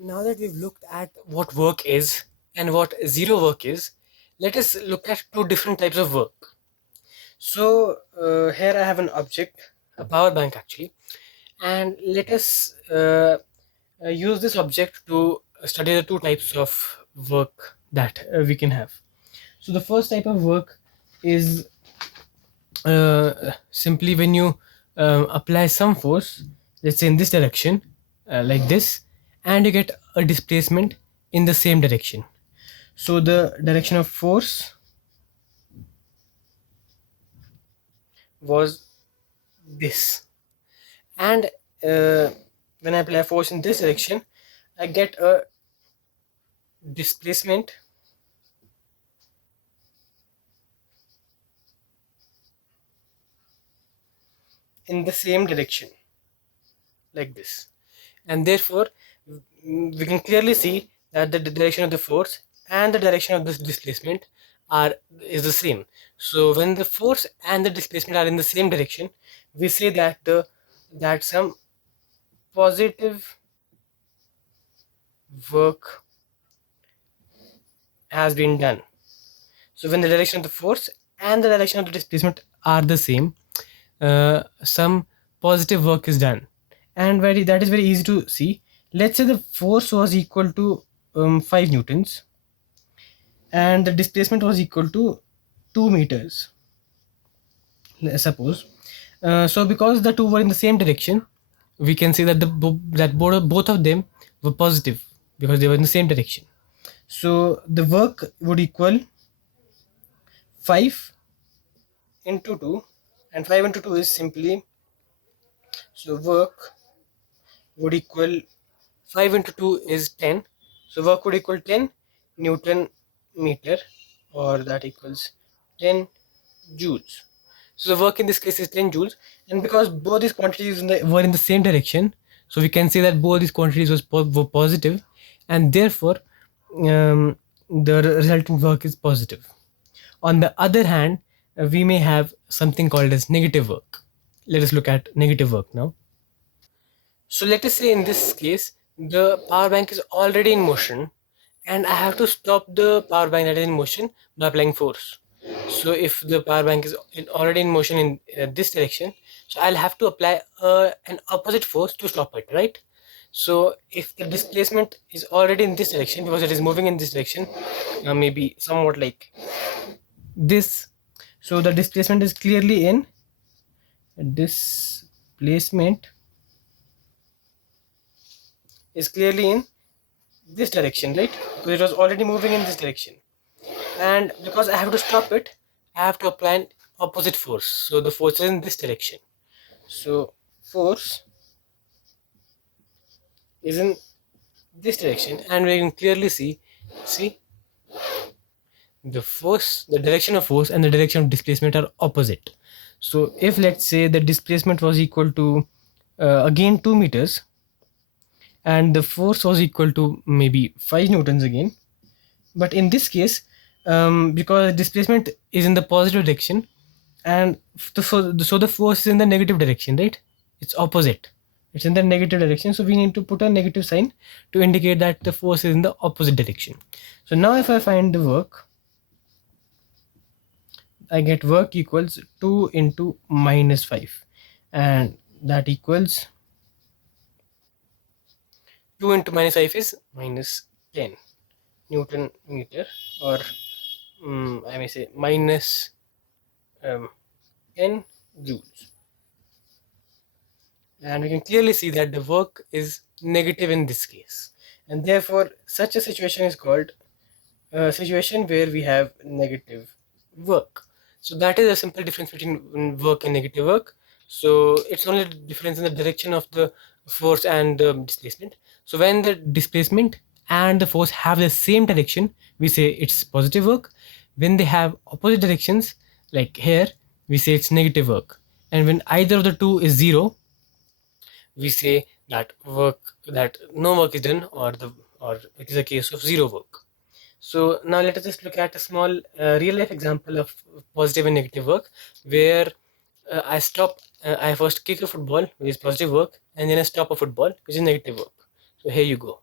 Now that we've looked at what work is and what zero work is, let us look at two different types of work. So here I have an object, a power bank actually, and let us use this object to study the two types of work that we can have. So the first type of work is simply when you apply some force, let's say in this direction, like this, and you get a displacement in the same direction. So the direction of force was this, and when I apply force in this direction, I get a displacement in the same direction, like this. And therefore we can clearly see that the direction of the force and the direction of this displacement is the same. So when the force and the displacement are in the same direction, we say that some positive work has been done. So when the direction of the force and the direction of the displacement are the same, some positive work is done. And that is very easy to see. Let's say the force was equal to 5 newtons and the displacement was equal to 2 meters, let's suppose. So because the two were in the same direction, we can say that both of them were positive because they were in the same direction. So the work would equal 5 into 2, and 5 into 2 is simply, so work would equal 5 into 2 is 10. So work would equal 10 Newton meter, or that equals 10 joules. So the work in this case is 10 joules, and because both these quantities were in the same direction, so we can say that both these quantities were positive, and therefore the resultant work is positive. On the other hand, we may have something called as negative work. Let us look at negative work now. So let us say in this case, the power bank is already in motion and I have to stop the power bank that is in motion by applying force. So if the power bank is already in motion in this direction, so I'll have to apply an opposite force to stop it, right? So if the displacement is already in this direction because it is moving in this direction, maybe somewhat like this, so the displacement is clearly in displacement is clearly in this direction, right? Because it was already moving in this direction, and because I have to stop it, I have to apply an opposite force. So the force is in this direction. So force is in this direction, and we can clearly see the direction of force and the direction of displacement are opposite. So if let's say the displacement was equal to again 2 meters and the force was equal to maybe 5 newtons again, but in this case, because displacement is in the positive direction and so the force is in the negative direction, right? It's opposite, it's in the negative direction, so we need to put a negative sign to indicate that the force is in the opposite direction. So now if I find the work, I get work equals 2 into minus 5, and that equals 2 into minus 5 is minus 10 Newton meter, or I may say minus 10 joules. And we can clearly see that the work is negative in this case, and therefore such a situation is called a situation where we have negative work. So that is a simple difference between work and negative work. So it's only the difference in the direction of the force and the displacement. So when the displacement and the force have the same direction, we say it's positive work. When they have opposite directions, like here, we say it's negative work. And when either of the two is zero, we say that no work is done, or it is a case of zero work. So now let us just look at a small real life example of positive and negative work, where I first kick a football, which is positive work, and then I stop a football, which is negative work. So here you go.